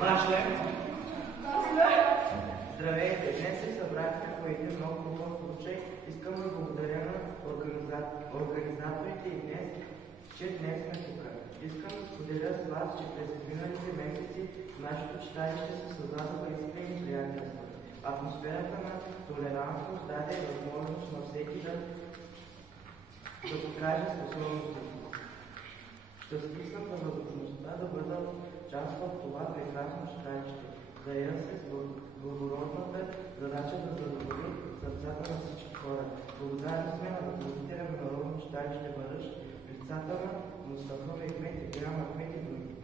Башле! Здравейте! Днес се събрахме по един много хубав случай. Искам да благодаря на организаторите и днес, че днес сме тук. Искам да споделя с вас, че през миналите месеци в нашето читалище се създадоха искрени приятелства. Атмосферата на толерантност даде възможност на всеки да покаже способностите. Щастлив съм за възможността да бъда част от това прекрасно читалище. Зая се с благородната задача да задоволи сърцата на всички хора. Благодарни сме на ръководителя на Народно читалище Варъш, лицата на Мустафа Мехмед, Ибрахим Ахмед и други.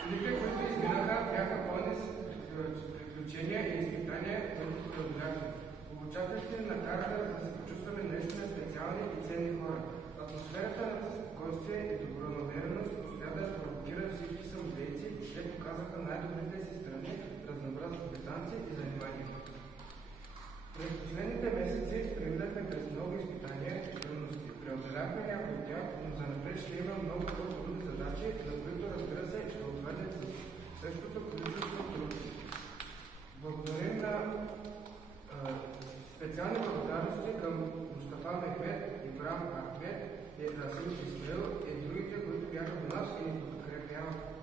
Цените, които изминаха, бяха пълни с приключения и изпитания, които преодоляхме. Получателите ни накараха да се почувстваме наистина специални и ценни хора. Атмосферата на спокойствие и добронамереност успя да провокира всички самодейци и те показаха най-добрите си страни, разнообразни танци и занимания. През последните месеци преминахме през много изпитания и трудности. Преодоляхме някои от тях, но занапред ще има много по-трудни задачи, на които, разбира се, ще отвадят с същото количество трудности. Благодарим на специални благодарности към Мустафа Мехмед, Ибрахим Ахмед, Расул Исмаил и другите, които бяха до нас и ни подкрепяват.